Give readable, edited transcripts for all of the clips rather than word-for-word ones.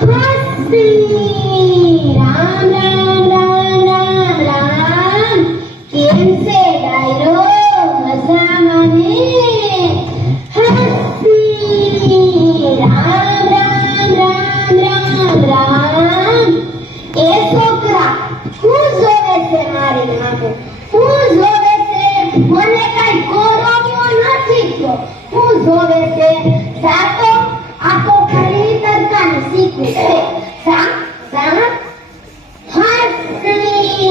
હસી રામ રામ રામ રામ રામ કેમ છે ડાયરો મજામાં ને હસી રામ રામ રામ રામ રામ એ છોકરા હું જોવે છે મારી માટે હું જોવે છે મને કઈ ગોરવ્યો નથી તો હું જોવે છે સાતો આ તો ખાલી તરકાને શીખું છે સા સા હસી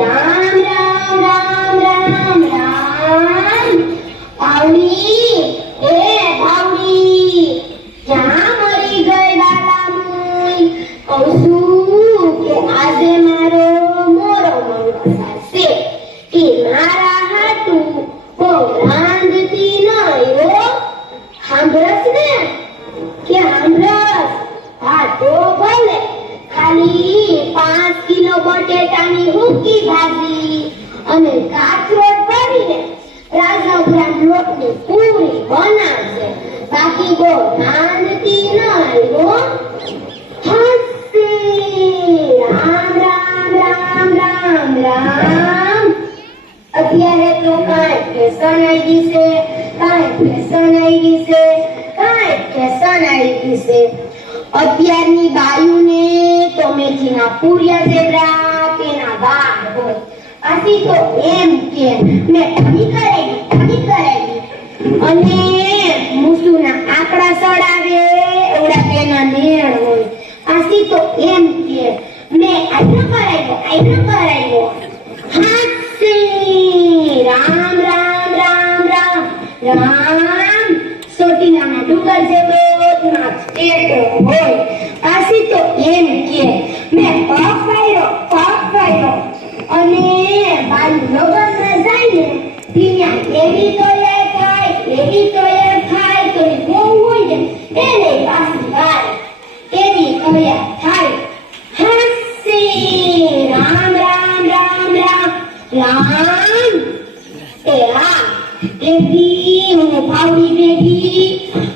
રામ રામ રામ રામ રામ પાવડી એ પાવડી ક્યાં મરી ગઈ બાલા મુઈ કહું છું કે આજે મારો મોરો મંગળ છે કે મારા હાટું બહુ રાંધતી નહીં હો સાંભળસ ને કે સાંભળસ હા તો ભલે ખાલી 5 કિલો બટેટાની હુકી ભાજી અને કાચરોટ ભરીને રાજગરામ લોટની પૂરી બનાવશે બાકી બહુ રાંધતી નહીં હો હસી રામ રામ રામ રામ રામ અત્યારે તો કાંઈ ફેશન આવી છે કાંઈ ફેશન આવી છે કાંઈ ફેશન આવી છે અત્યારની બાયુને તો મેથીના પૂરિયા જેવડા તેના વાળ હોય આથી તો એમ કે મેં ઠગી કરાવી અને મૂસુના આંકડા સડાવે એવડા તેના નેણ હોય આથી તો એમ કે મેં આટલો કરાવ્યો હસી રામ રામ રામ રામ રામ સોટીલાના ડુંગર જેવો નાચ ટેટો હોય આથી તો એમ કે મેં પગ પાડ્યો અને બાયું લગનમાં જાય ને ત્યાં એવી તો એ થાય તો એ બહુ હોય ને એને પાછી ગાય એવી કયા થાય હસી રામ રામ રામ રામ રામ એ હા એવી હું ભાવડી ભેગી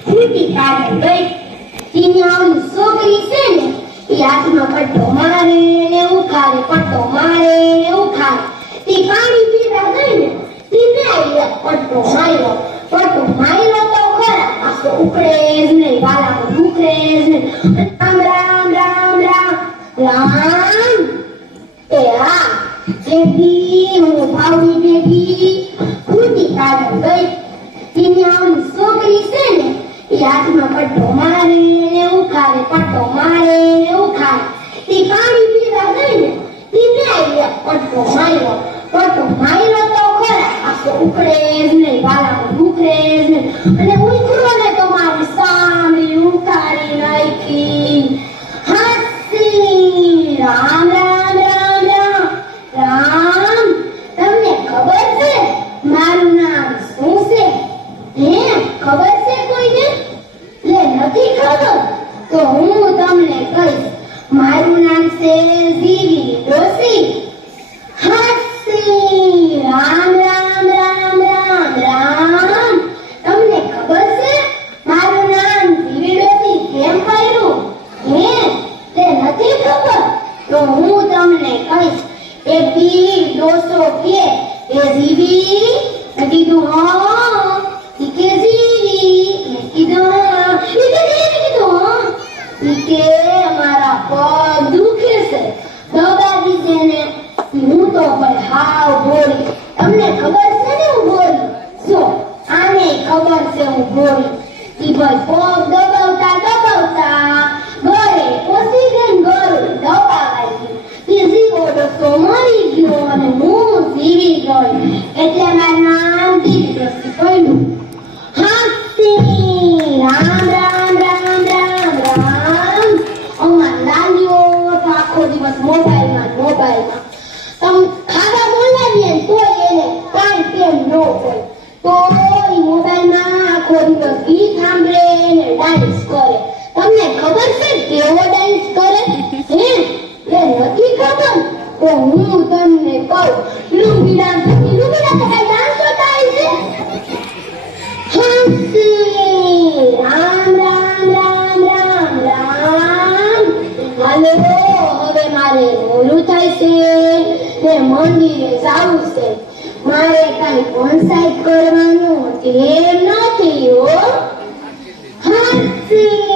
ફૂટી કાઢી ગઈ ત્યાં છોકરી છે ને એ હાથમાં પટ્ટો મારે ને ઉખાડે પટ્ટો મારે ને ઉખાડે તે પાણી પીવા ગઈ ને તે મેં પટ્ટો માર્યો તો ખરા આખો ઉકળે જ નહીં વાલા ઉકળે જ નહીં રામ રામ રામ રામ રામ એ હા જેથી હું ભાવડી ભેગી ફૂટી કાઢી ગઈ ત્યાં છોકરી છે ને એ હાથમાં પટ્ટો મારે ને ઉખાડે પટ્ટો મારે ને ઉખાડે તે પાણી પીવા ગઈ ને તે મેં પટ્ટો માર્યો તો ખરા આખો ઉકળે જ નહીં વાલા ઉકળે જ નહીં અને ઉકળો ને તો મારી સામરી ઉતારી નાખી હસી રામ રામ રામ રામ રામ તમને ખબર છે મારું નામ શું છે હે ખબર છે કોઈને લે નથી ખબર તો હું તમને કહીશ મારું નામ છે જીવી ડોસી હસી રામ રામ રામ રામ રામ તમને ખબર છે મારું નામ જીવી ડોસી કેમ પડ્યું હે તે નથી ખબર તો હું તમને કહીશ એ બી ડોસો કે એ જીવી મેં કીધું હા કે જીવી મેં કીધું કે મારા પગ દુખે છે દવા દીધે ને હું તો ભાઈ હાવ બોલી તમને ખબર છે ને હું બોલી જો આને ખબર છે હું બોલી ઈ ભાઈ પગ દબાવતા ઘરે પોસી ગઈ ઘરે દબાવાઈ ગઈ જીવો ડોસો મરી ગયો અને હું જીવી ગઈ એટલે મારું નામ જીવી ડોસી પડ્યું હસી રામ રામ રામ રામ રામ અમાર લાલીઓ તો આખો દિવસ મોબાઈલમાં તમે ખાવા બોલાવીએ તો એને કાંઈ કેમ ન હોય તો એ મોબાઈલમાં આખો દિવસ ગીત સાંભળે ને ડાન્સ કરે તમને ખબર છે કેવો ડાન્સ કરે હે એ નથી ખબર તો હું તમને કહું લુંગી ડાન્સ તો કઈ ડાન્સ હોતા છે હસી રામ રામ રામ રામ રામ હાલો હવે મારે મોડું થાય છે ને મંદિરે જાવું છે. મારે કઈ કોન્સાઇટ કરવાનું એમ નથી હો. હાસી